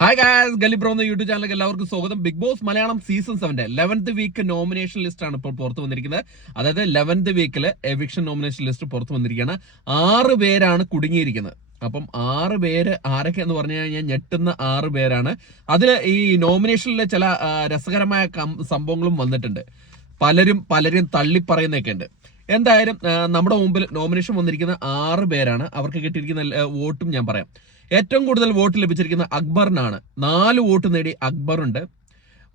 Hi guys, Galli bro എന്ന YouTube ചാനലിലേക്ക് എല്ലാവർക്കും സ്വാഗതം. Bigg Boss Malayalam season 7 11th week nomination list ആണ് ഇപ്പോൾ പുറത്തു വന്നിരിക്കുന്നത്. അതായത് 11th വീക്കില് എവിക്ഷൻ നോമിനേഷൻ ലിസ്റ്റ് പുറത്തു വന്നിരിക്കുകയാണ്. 6 പേരാണ് കുടുങ്ങിയിരിക്കുന്നത്. അപ്പം 6 പേര് ആരൊക്കെ എന്ന് പറഞ്ഞു കഴിഞ്ഞാൽ ഞെട്ടുന്ന 6 പേരാണ്. അതിൽ ഈ നോമിനേഷനിലെ ചില രസകരമായ സംഭവങ്ങളും വന്നിട്ടുണ്ട്. പലരും തള്ളിപ്പറയുന്നൊക്കെ ഉണ്ട്. എന്തായാലും നമ്മുടെ മുമ്പിൽ നോമിനേഷൻ വന്നിരിക്കുന്ന 6 പേരാണ്. അവർക്ക് കിട്ടിയിരിക്കുന്ന വോട്ടും ഞാൻ പറയാം. ഏറ്റവും കൂടുതൽ വോട്ട് ലഭിച്ചിരിക്കുന്ന അക്ബറിനാണ്. 4 വോട്ട് നേടി അക്ബറുണ്ട്.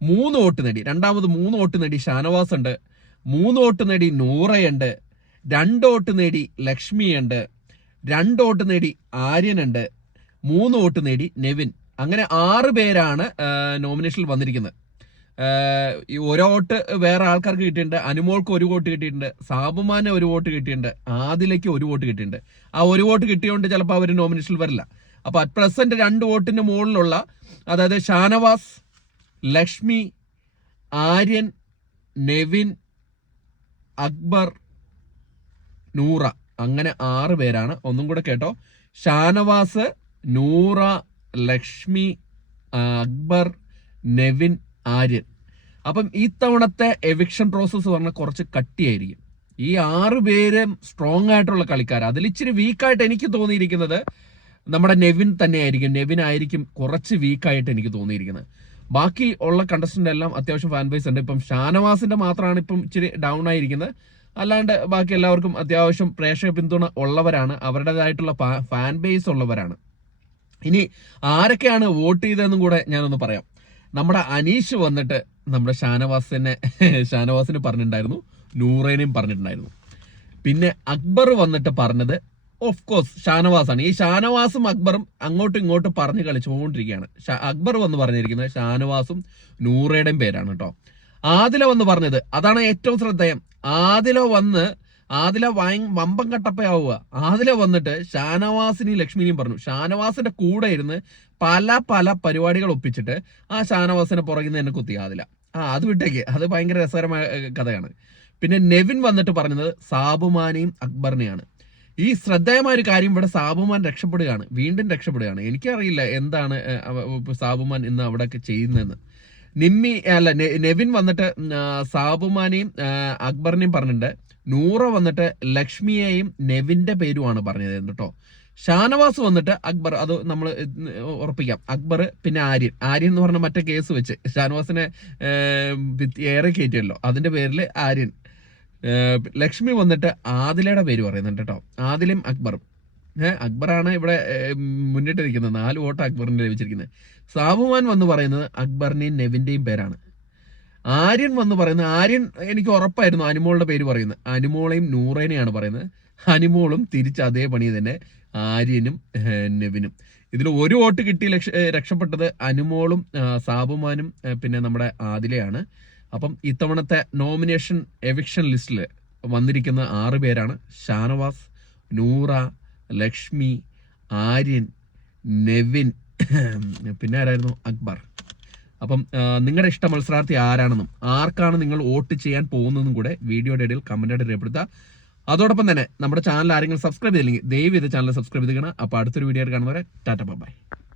3 വോട്ട് നേടി, രണ്ടാമത് 3 വോട്ട് നേടി ഷാനവാസ് ഉണ്ട്. 3 വോട്ട് നേടി നൂറയുണ്ട്. 2 വോട്ട് നേടി ലക്ഷ്മിയുണ്ട്. 2 വോട്ട് നേടി ആര്യനുണ്ട്. 3 വോട്ട് നേടി നെവിൻ. അങ്ങനെ 6 പേരാണ് നോമിനേഷനിൽ വന്നിരിക്കുന്നത്. ഈ ഒരു വോട്ട് വേറെ ആൾക്കാർക്ക് കിട്ടിയിട്ടുണ്ട്. അനുമോൾക്ക് 1 വോട്ട് കിട്ടിയിട്ടുണ്ട്. സാബുമാന് 1 വോട്ട് കിട്ടിയിട്ടുണ്ട്. ആദിലേക്ക് 1 വോട്ട് കിട്ടിയിട്ടുണ്ട്. ആ 1 വോട്ട് കിട്ടിയോണ്ട് ചിലപ്പോൾ അവർ നോമിനേഷനിൽ വരില്ല. അപ്പൊ അറ്റ് പ്രസന്റ് 2 വോട്ടിന് മുകളിലുള്ള, അതായത് ഷാനവാസ്, ലക്ഷ്മി, ആര്യൻ, നെവിൻ, അക്ബർ, നൂറ, അങ്ങനെ 6 പേരാണ്. ഒന്നും കൂടെ കേട്ടോ: ഷാനവാസ്, നൂറ, ലക്ഷ്മി, അക്ബർ, നെവിൻ, ആര്യൻ. അപ്പം ഈ തവണത്തെ എവിക്ഷൻ പ്രോസസ്സ് പറഞ്ഞാൽ കുറച്ച് കട്ടിയായിരിക്കും. ഈ 6 പേരും സ്ട്രോങ് ആയിട്ടുള്ള കളിക്കാർ. അതിൽ ഇച്ചിരി വീക്കായിട്ട് എനിക്ക് തോന്നിയിരിക്കുന്നത് നമ്മുടെ നെവിൻ തന്നെയായിരിക്കും. നെവിൻ ആയിരിക്കും കുറച്ച് വീക്കായിട്ട് എനിക്ക് തോന്നിയിരിക്കുന്നത്. ബാക്കി ഉള്ള കണ്ടസ്റ്റന്റ് എല്ലാം അത്യാവശ്യം ഫാൻ ബേസ് ഉണ്ട്. ഇപ്പം ഷാനവാസിന്റെ മാത്രമാണ് ഇപ്പം ഇച്ചിരി ഡൗൺ ആയിരിക്കുന്നത്. അല്ലാണ്ട് ബാക്കി എല്ലാവർക്കും അത്യാവശ്യം പ്രേക്ഷക പിന്തുണ ഉള്ളവരാണ്. അവരുടേതായിട്ടുള്ള ഫാൻ ബേസ് ഉള്ളവരാണ്. ഇനി ആരൊക്കെയാണ് വോട്ട് ചെയ്തതെന്നും കൂടെ ഞാനൊന്ന് പറയാം. നമ്മുടെ അനീഷ് വന്നിട്ട് നമ്മുടെ ഷാനവാസിന് പറഞ്ഞിട്ടുണ്ടായിരുന്നു, നൂറേനെയും പറഞ്ഞിട്ടുണ്ടായിരുന്നു. പിന്നെ അക്ബർ വന്നിട്ട് പറഞ്ഞത് ഓഫ് കോഴ്സ് ഷാനവാസാണ്. ഈ ഷാനവാസും അക്ബറും അങ്ങോട്ടും ഇങ്ങോട്ടും പറഞ്ഞ് കളിച്ചുകൊണ്ടിരിക്കുകയാണ്. അക്ബർ വന്ന് പറഞ്ഞിരിക്കുന്നത് ഷാനവാസും നൂറയുടെയും പേരാണ് കേട്ടോ. ആദില വന്ന് പറഞ്ഞത്, അതാണ് ഏറ്റവും ശ്രദ്ധേയം. ആദില വമ്പം കട്ടപ്പയാവുക. ആദില വന്നിട്ട് ഷാനവാസിനെയും ലക്ഷ്മിനെയും പറഞ്ഞു. ഷാനവാസിന്റെ കൂടെ ഇരുന്ന് പല പരിപാടികൾ ഒപ്പിച്ചിട്ട് ആ ഷാനവാസിനെ പുറകിൽ നിന്ന് തന്നെ കുത്തി ആദില. അത് വിട്ടേക്ക്, അത് ഭയങ്കര രസകരമായ കഥയാണ്. പിന്നെ നെവിൻ വന്നിട്ട് പറഞ്ഞത് സാബുമാനെയും അക്ബറിനെയാണ്. ഈ ശ്രദ്ധേയമായ ഒരു കാര്യം, ഇവിടെ സാബുമാൻ വീണ്ടും രക്ഷപ്പെടുകയാണ്. എനിക്കറിയില്ല എന്താണ് സാബുമാൻ ഇന്ന് അവിടെയൊക്കെ ചെയ്യുന്നതെന്ന്. നെവിൻ വന്നിട്ട് സാബുമാനെയും അക്ബറിനെയും പറഞ്ഞിട്ടുണ്ട്. നൂറ വന്നിട്ട് ലക്ഷ്മിയെയും നെവിന്റെ പേരുമാണ് പറഞ്ഞത് കേട്ടോ. ഷാനവാസ് വന്നിട്ട് അക്ബർ, അത് നമ്മൾ ഉറപ്പിക്കാം. അക്ബർ, പിന്നെ ആര്യൻ എന്ന് പറഞ്ഞ മറ്റേ കേസ് വെച്ച് ഷാനവാസിനെ ഏറെ കയറ്റിയല്ലോ, അതിന്റെ പേരിൽ ആര്യൻ. ലക്ഷ്മി വന്നിട്ട് ആദിലയുടെ പേര് പറയുന്നുണ്ട് കേട്ടോ. ആദിലും അക്ബറും. അക്ബറാണ് ഇവിടെ മുന്നിട്ട് നിൽക്കുന്നത്. 4 വോട്ട് അക്ബറിന് ലഭിച്ചിരിക്കുന്നത്. സാബുമാൻ വന്ന് പറയുന്നത് അക്ബറിന്റെയും നെവിന്റെയും പേരാണ്. ആര്യൻ വന്ന് പറയുന്നത്, ആര്യൻ എനിക്ക് ഉറപ്പായിരുന്നു അനുമോളുടെ പേര് പറയുന്നത്. അനുമോളെയും നൂറേനെയാണ് പറയുന്നത്. അനുമോളും തിരിച്ച് അതേ പണി തന്നെ, ആര്യനും നെവിനും. ഇതിൽ 1 വോട്ട് കിട്ടി രക്ഷപ്പെട്ടത് അനുമോളും സാബുമാനും പിന്നെ നമ്മുടെ ആദിലയാണ്. അപ്പം ഇത്തവണത്തെ നോമിനേഷൻ എവിക്ഷൻ ലിസ്റ്റിൽ വന്നിരിക്കുന്ന 6 പേരാണ്: ഷാനവാസ്, നൂറ, ലക്ഷ്മി, ആര്യൻ, നെവിൻ, പിന്നെ ആരായിരുന്നു, അക്ബർ. അപ്പം നിങ്ങളുടെ ഇഷ്ട മത്സരാർത്ഥി ആരാണെന്നും ആർക്കാണ് നിങ്ങൾ വോട്ട് ചെയ്യാൻ പോകുന്നതെന്നും കൂടെ വീഡിയോയുടെ ഇടയിൽ കമന്റായിട്ട് രേഖപ്പെടുത്തുക. അതോടൊപ്പം തന്നെ നമ്മുടെ ചാനൽ ആരെങ്കിലും സബ്സ്ക്രൈബ് ചെയ്തില്ലെങ്കിൽ ദയവ് ചെയ്ത് ചാനൽ സബ്സ്ക്രൈബ് ചെയ്തിരിക്കണം. അപ്പോൾ അടുത്തൊരു വീഡിയോ കാണുന്നവരെ ടാറ്റ ബൈ.